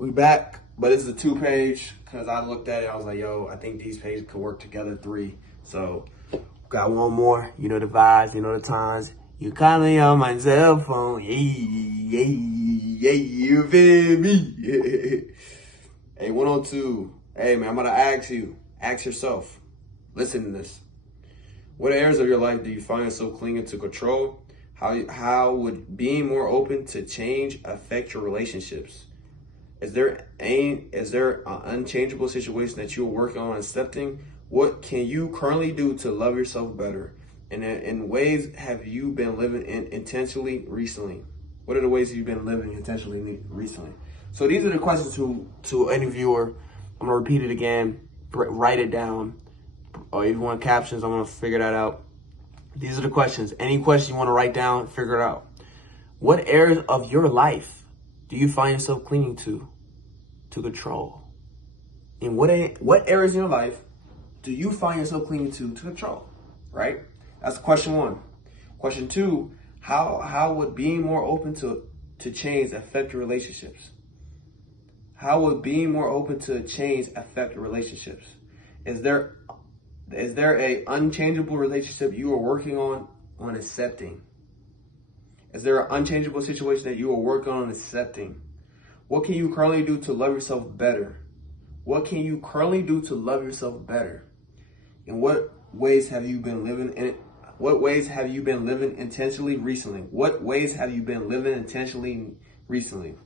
We back, but it's a 2-page because I looked at it. I was like, yo, I think these pages could work together 3. So got one more. You know the vibes, you know the times. You call me on my cell phone. Yeah, you feel me? Hey, 102. Hey, man, I'm going to ask yourself, listen to this. What areas of your life do you find yourself clinging to control? How would being more open to change affect your relationships? Is there an unchangeable situation that you're working on accepting? What can you currently do to love yourself better? And in ways have you been living intentionally recently? What are the ways you've been living intentionally recently? So these are the questions to any viewer. I'm gonna repeat it again. Write it down. Or if you want captions, I'm gonna figure that out. These are the questions. Any question you want to write down, figure it out. What areas of your life do you find yourself clinging to control? And what areas in your life do you find yourself clinging to control? Right? That's question 1. Question 2, how would being more open to change affect your relationships? How would being more open to change affect your relationships? Is there a unchangeable relationship you are working on accepting? Is there an unchangeable situation that you are working on accepting? What can you currently do to love yourself better? What can you currently do to love yourself better? In what ways have you been living in it? What ways have you been living intentionally recently? What ways have you been living intentionally recently?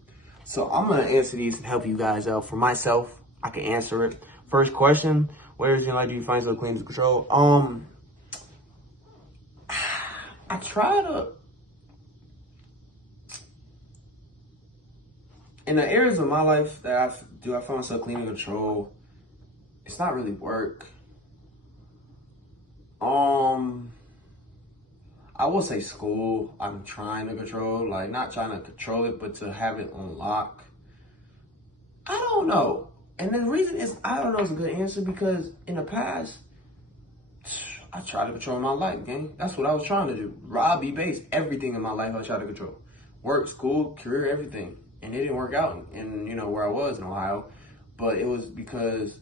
So I'm going to answer these and help you guys out. For myself, I can answer it. First question, where is your life do you find yourself clinging to control? I try to, in the areas of my life that I find myself clinging to control, it's not really work. I will say school, I'm trying to control, like not trying to control it, but to have it on lock. I don't know. And the reason is, I don't know is a good answer because in the past, I tried to control my life, gang. That's what I was trying to do. Be based. Everything in my life I tried to control. Work, school, career, everything. And it didn't work out in where I was in Ohio. But it was because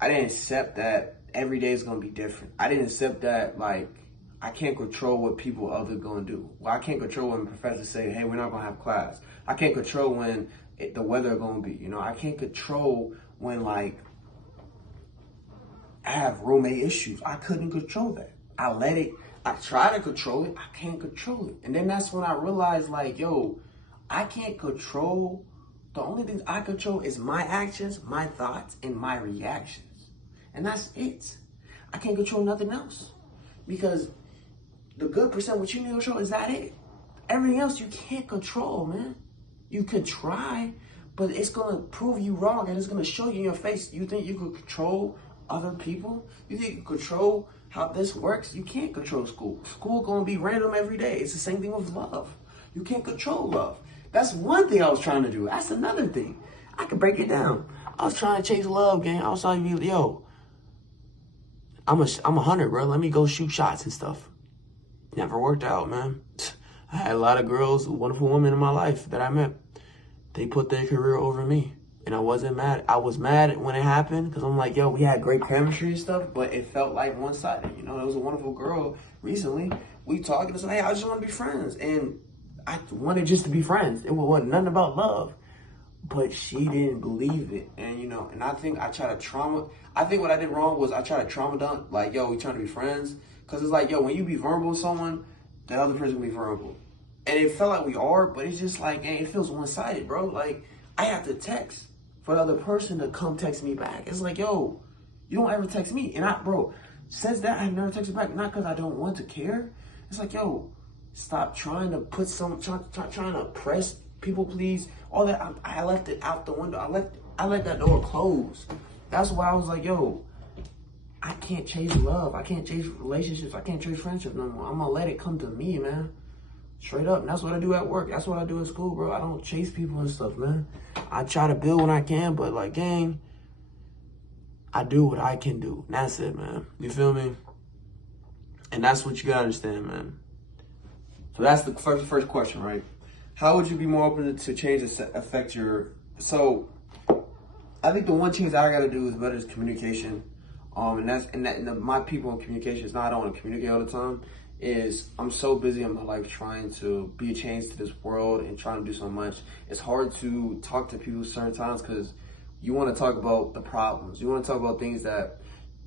I didn't accept that every day is going to be different. I didn't accept that, like, I can't control what people others going to do. Well, I can't control when professors say, hey, we're not going to have class. I can't control when the weather going to be. I can't control when, like, I have roommate issues. I couldn't control that. I try to control it. I can't control it. And then that's when I realized, like, yo, I can't control. The only thing I control is my actions, my thoughts, and my reactions. And that's it. I can't control nothing else. Because the good percent what you need to control is that it. Everything else you can't control, man. You could try, but it's going to prove you wrong and it's going to show you in your face. You think you could control other people? You think you can control how this works? You can't control school. School going to be random every day. It's the same thing with love. You can't control love. That's one thing I was trying to do. That's another thing. I can break it down. I was trying to chase love, gang. I was trying to be, yo, I'm a hunter, bro. Let me go shoot shots and stuff. Never worked out, man. I had a lot of girls, wonderful women in my life that I met. They put their career over me. And I wasn't mad. I was mad when it happened because I'm like, yo, we had great chemistry and stuff, but it felt like one-sided. There was a wonderful girl recently. We talked and said, hey, I just want to be friends. And I wanted just to be friends. It wasn't nothing about love. But she didn't believe it. And, and I think I tried to I think what I did wrong was I tried to trauma dump, like, yo, we trying to be friends. Because it's like, yo, when you be vulnerable with someone, the other person will be vulnerable. And it felt like we are, but it's just like, hey, it feels one-sided, bro. Like, I have to text for the other person to come text me back. It's like, yo, you don't ever text me. And since that, I've never texted back. Not because I don't want to care. It's like, yo, stop trying to trying to press people, please. All that, I left it out the window. I let that door close. That's why I was like, yo, I can't chase love. I can't chase relationships. I can't chase friendship no more. I'm going to let it come to me, man. Straight up. And that's what I do at work. That's what I do at school, bro. I don't chase people and stuff, man. I try to build when I can, but, like, gang, I do what I can do. And that's it, man. You feel me? And that's what you got to understand, man. So that's the first question, right? How would you be more open to change affect your So I think the one change that I got to do is better is communication. My people in communication is not I don't want to communicate all the time. Is I'm so busy in my life trying to be a change to this world and trying to do so much. It's hard to talk to people certain times because you want to talk about the problems. You want to talk about things that,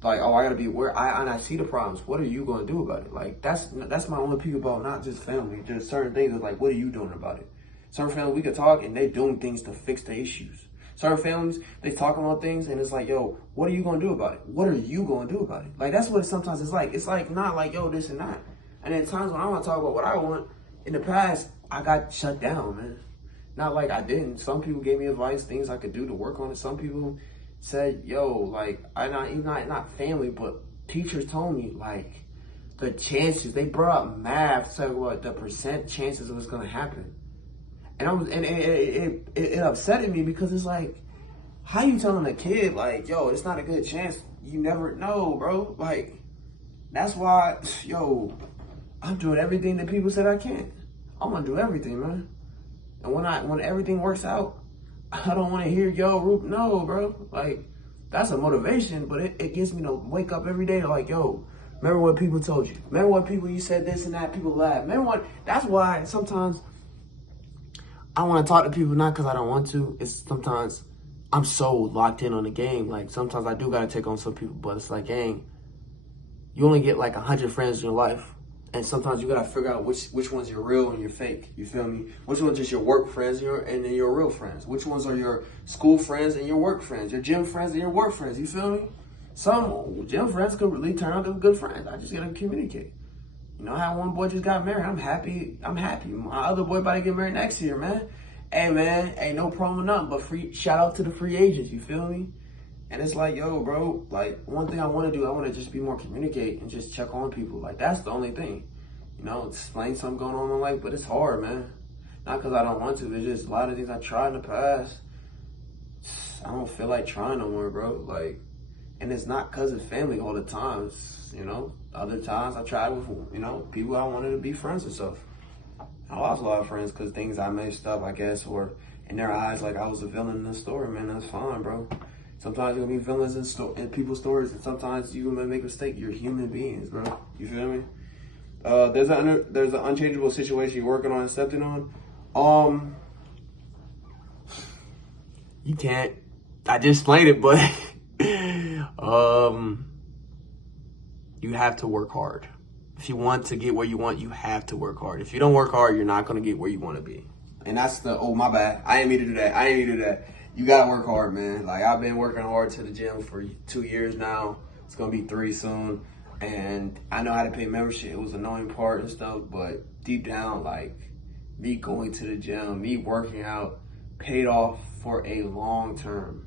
like, oh, I gotta be aware. I see the problems. What are you gonna do about it? Like that's my only people about not just family. Just certain things. It's like, what are you doing about it? Certain families we could talk and they doing things to fix the issues. Certain families they talk about things and it's like, yo, what are you gonna do about it? What are you gonna do about it? Like that's what it sometimes it's like. It's like not like yo this and that. And then times when I want to talk about what I want, in the past I got shut down, man. Not like I didn't. Some people gave me advice, things I could do to work on it. Some people said, yo, like, not family, but teachers told me, like, the chances, they brought up math, said what, the percent chances it was going to happen. And it upset me because it's like, how you telling a kid, like, yo, it's not a good chance? You never know, bro. Like, that's why, yo, I'm doing everything that people said I can't. I'm going to do everything, man. And when everything works out, I don't want to hear, yo, Roop, no, bro. Like, that's a motivation, but it gets me to wake up every day like, yo, remember what people told you. Remember what people, you said this and that, people laugh. Remember what, that's why sometimes I want to talk to people, not because I don't want to. It's sometimes I'm so locked in on the game. Like, sometimes I do got to take on some people, but it's like, gang, you only get like 100 friends in your life. And sometimes you gotta figure out which ones you're real and you're fake. You feel me? Which ones just your work friends and then your real friends? Which ones are your school friends and your work friends? Your gym friends and your work friends? You feel me? Some gym friends could really turn out to be good friends. I just gotta communicate. You know how one boy just got married? I'm happy. My other boy about to get married next year, man. Hey, man, ain't no problem with nothing. But shout out to the free agents. You feel me? And it's like, yo, bro, like, one thing I want to do, I want to just be more communicate and just check on people. Like, that's the only thing. You know, explain something going on in my life, but it's hard, man. Not because I don't want to. There's just a lot of things I tried in the past. I don't feel like trying no more, bro. Like, and it's not because of family all the time. It's, you know, other times I tried with, you know, people I wanted to be friends and stuff. I lost a lot of friends because things I messed up, I guess, or in their eyes, like I was a villain in the story, man. That's fine, bro. Sometimes you're gonna be villains in people's stories, and sometimes you're gonna make a mistake. You're human beings, bro. You feel me? There's an unchangeable situation you're working on accepting on. You can't. I just explained it, but you have to work hard. If you want to get where you want, you have to work hard. If you don't work hard, you're not gonna get where you want to be. And that's my bad. I didn't mean to do that. You gotta work hard, man. Like, I've been working hard to the gym for 2 years now. It's gonna be 3 soon. And I know how to pay membership. It was an annoying part and stuff, but deep down, like, me going to the gym, me working out, paid off for a long term.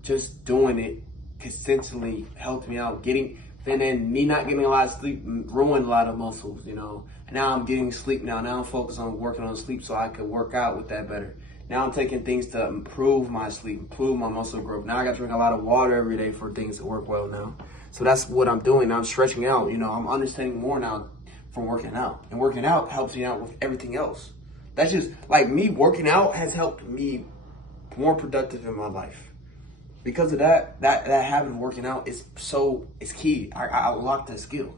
Just doing it consistently helped me out. And then me not getting a lot of sleep ruined a lot of muscles, you know. And now I'm getting sleep now. Now I'm focused on working on sleep so I could work out with that better. Now I'm taking things to improve my sleep, improve my muscle growth. Now I got to drink a lot of water every day for things to work well now. So that's what I'm doing. Now I'm stretching out. You know, I'm understanding more now from working out. And working out helps me out with everything else. That's just, like, me working out has helped me more productive in my life. Because of that habit of working out is key. I unlocked that skill.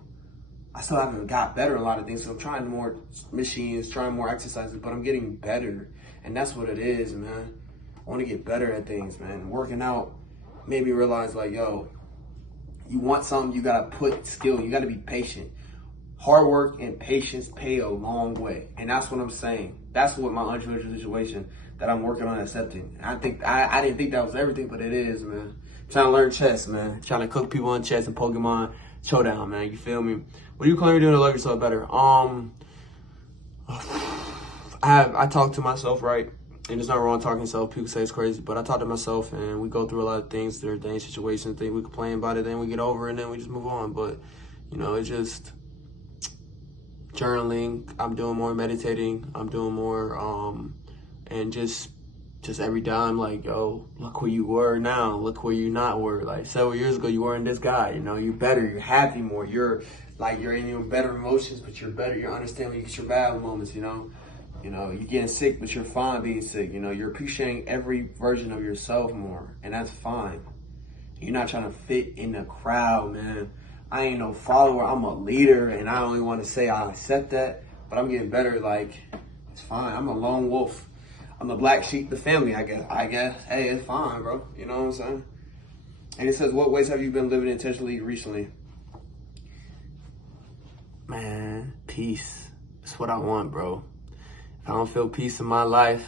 I still haven't got better at a lot of things. So I'm trying more machines, trying more exercises, but I'm getting better. And that's what it is, man. I want to get better at things, man. Working out made me realize, like, yo, you want something, you got to put skill. You got to be patient. Hard work and patience pay a long way. And that's what I'm saying. That's what my unchangeable situation that I'm working on accepting. I didn't think that was everything, but it is, man. I'm trying to learn chess, man. Trying to cook people in chess and Pokemon Showdown, man. You feel me? What are you currently doing to love yourself better? I talk to myself, right? And it's not wrong talking to yourself. People say it's crazy, but I talk to myself, and we go through a lot of things. There are things, situations, things we complain about it, then we get over it, and then we just move on. But, you know, it's just journaling. I'm doing more meditating. I'm doing more, and just every day I'm like, yo, look where you were now. Look where you not were. Like, several years ago, you weren't this guy. You know, you're better. You're happy more. You're in your better emotions, but you're better. You're understanding when you get your bad moments, you know. You know, you're getting sick, but you're fine being sick. You know, you're appreciating every version of yourself more, and that's fine. You're not trying to fit in the crowd, man. I ain't no follower. I'm a leader, and I only want to say I accept that, but I'm getting better. Like, it's fine. I'm a lone wolf. I'm the black sheep of the family, I guess. Hey, it's fine, bro. You know what I'm saying? And it says, what ways have you been living intentionally recently? Man, peace. That's what I want, bro. If I don't feel peace in my life,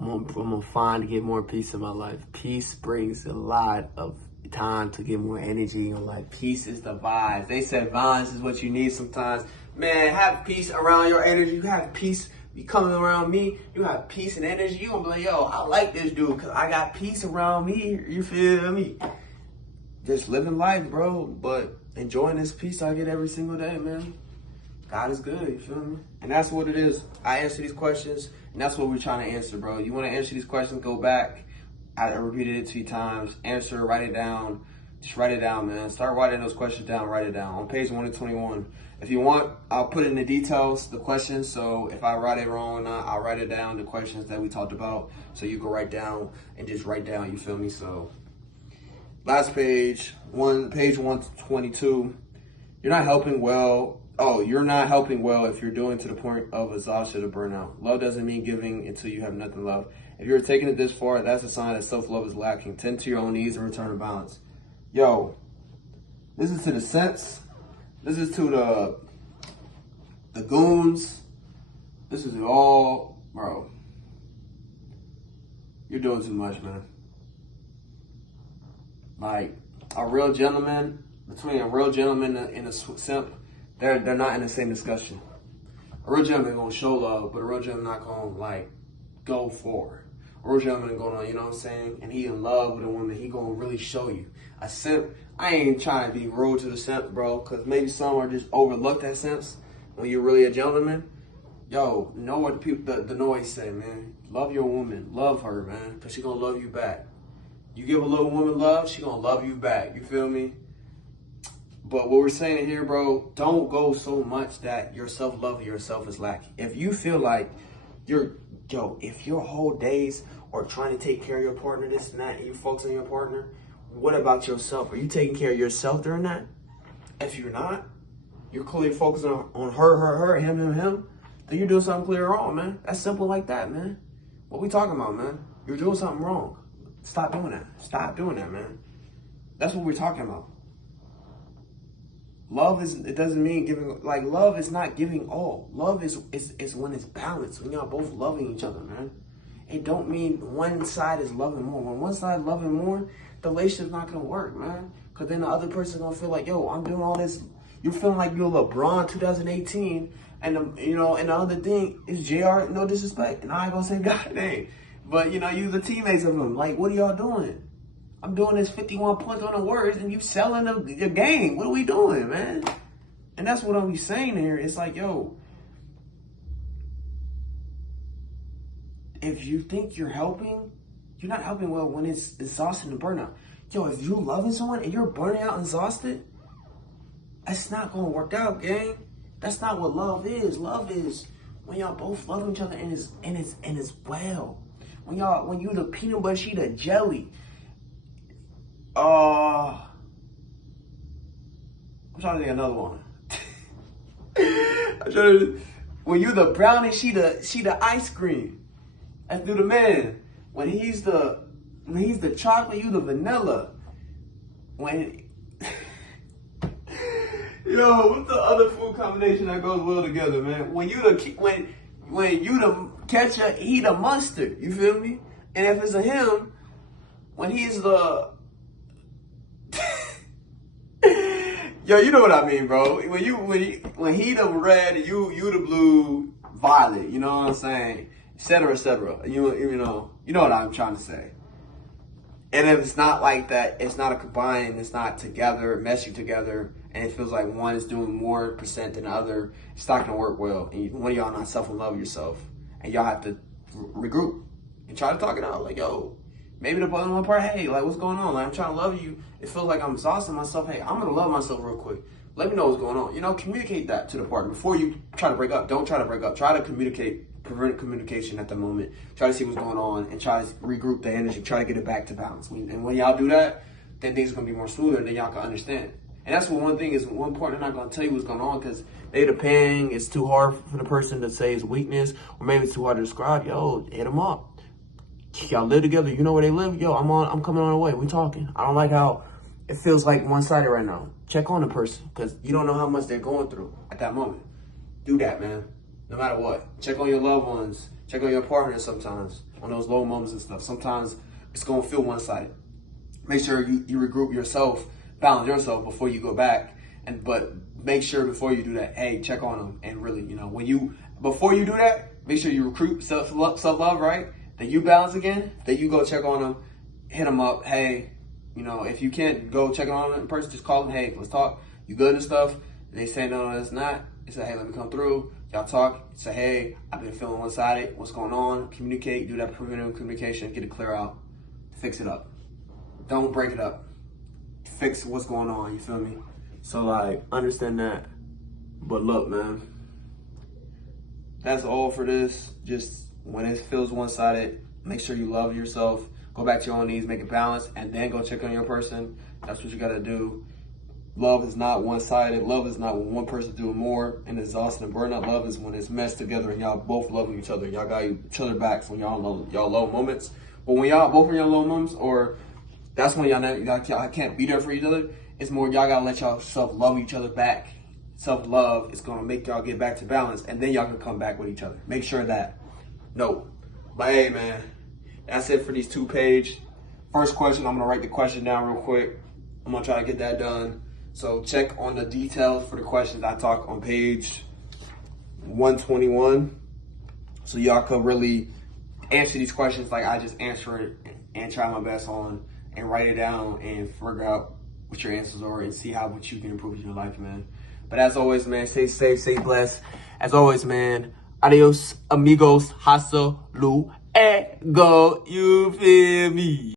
I'm gonna find to get more peace in my life. Peace brings a lot of time to get more energy in your life. Peace is the vibes. They said vibes is what you need sometimes. Man, have peace around your energy. You have peace. You coming around me, you have peace and energy. You gonna be like, yo, I like this dude because I got peace around me. You feel me? Just living life, bro. But enjoying this peace I get every single day, man. God is good, you feel me? And that's what it is. I answer these questions, and that's what we're trying to answer, bro. You want to answer these questions, go back. I repeated it 2 times. Answer, write it down. Just write it down, man. Start writing those questions down, write it down. On page 1 to 21. If you want, I'll put in the details, the questions. So if I write it wrong or not, I'll write it down, the questions that we talked about. So you can write down and just write down, you feel me? So last page, page 122. You're not helping well. Oh, you're not helping well if you're doing to the point of exhaustion or burnout. Love doesn't mean giving until you have nothing left. If you're taking it this far, that's a sign that self-love is lacking. Tend to your own needs and return to balance. Yo, this is to the sense. This is to the goons. This is all, bro. You're doing too much, man. Like, a real gentleman, between a real gentleman and a simp, they're not in the same discussion. A real gentleman gonna show love, but a real gentleman not gonna, like, go for it. A real gentleman gonna, you know what I'm saying? And he in love with a woman, he gonna really show you. A simp, I ain't trying to be rude to the simp, bro, because maybe some are just overlooked as simps. When you're really a gentleman, yo, know what the people, the noise say, man. Love your woman, love her, man, because she gonna love you back. You give a little woman love, she gonna love you back, you feel me? But what we're saying here, bro, don't go so much that your self-love of yourself is lacking. If you feel like if your whole days are trying to take care of your partner, this and that, and you focus on your partner, what about yourself? Are you taking care of yourself during that? If you're not, you're clearly focusing on her, him, then you're doing something clearly wrong, man. That's simple like that, man. What we talking about, man? You're doing something wrong. Stop doing that. Stop doing that, man. That's what we're talking about. Love it doesn't mean giving, like, love is not giving all. Love is when it's balanced, when y'all both loving each other, man. It don't mean one side is loving more. When one side is loving more, the relationship's not gonna work, man. Cause then the other person's gonna feel like, yo, I'm doing all this. You're feeling like you're LeBron 2018, and the other thing is JR, no disrespect, and I ain't gonna say God's name, but you the teammates of him. Like, what are y'all doing? I'm doing this 51 points on the words, and you selling the game. What are we doing, man? And that's what I'm saying here. It's like, yo, if you think you're helping, you're not helping well when it's exhausting and burnout. Yo, if you're loving someone and you're burning out and exhausted, that's not gonna work out, gang. That's not what love is. Love is when y'all both love each other and it's well. When you the peanut butter, she the jelly. I'm trying to think another one. When you the brownie, she the ice cream. Let's do the man. When he's the chocolate, you the vanilla. When what's the other food combination that goes well together, man? When you the ketchup, he the mustard. You feel me? And if it's a him, when he's the yo, you know what I mean, bro. When he the red, you the blue, violet. You know what I'm saying? Et cetera, et cetera. You know what I'm trying to say. And if it's not like that, it's not a combined, it's not together, meshing together, and it feels like one is doing more percent than the other, it's not gonna work well. And one of y'all not self in love with yourself. And y'all have to regroup and try to talk it out. Like, yo, maybe the one part, hey, like, what's going on? Like, I'm trying to love you. It feels like I'm exhausting myself. Hey, I'm gonna love myself real quick. Let me know what's going on. You know, communicate that to the partner before you try to break up. Don't try to break up. Try to prevent communication at the moment. Try to see what's going on and try to regroup the energy. Try to get it back to balance. And when y'all do that, then things are gonna be more smoother, and then y'all can understand. And that's what one thing is. One partner not gonna tell you what's going on because they the pain. It's too hard for the person to say his weakness, or maybe it's too hard to describe. Yo, hit them up. Y'all live together. You know where they live. Yo, I'm coming on the way. We talking. I don't like how it feels like one-sided right now. Check on the person because you don't know how much they're going through at that moment. Do that, man. No matter what. Check on your loved ones. Check on your partner sometimes on those low moments and stuff. Sometimes it's going to feel one-sided. Make sure you regroup yourself, balance yourself before you go back. But make sure before you do that, hey, check on them. And really, you know, before you do that, make sure you recruit self-love, right? Then you balance again. Then you go check on them, hit them up. Hey, you know, if you can't go check on them in person, just call them. Hey, let's talk. You good and stuff? They say no, it's not. They say, hey, let me come through. Y'all talk. Say, hey, I've been feeling one-sided. What's going on? Communicate. Do that preventive communication. Get it clear out. Fix it up. Don't break it up. Fix what's going on. You feel me? So, like, understand that. But look, man, that's all for this. Just when it feels one-sided, make sure you love yourself. Go back to your own needs, make it balanced, and then go check on your person. That's what you gotta do. Love is not one-sided. Love is not when one person's doing more and exhausting and burnout. Love is when it's meshed together and y'all both loving each other. Y'all got each other backs when y'all low moments. But when y'all both in your low moments, or that's when y'all can't be there for each other. It's more y'all gotta let y'all self-love each other back. Self-love is gonna make y'all get back to balance, and then y'all can come back with each other. Make sure that. No. But hey, man, that's it for these 2-page. First question, I'm gonna write the question down real quick. I'm gonna try to get that done. So check on the details for the questions I talk on page 121. So y'all could really answer these questions like I just answered it and try my best on and write it down and figure out what your answers are and see what you can improve in your life, man. But as always, man, stay safe, stay blessed. As always, man, adios, amigos, hasta luego. You feel me?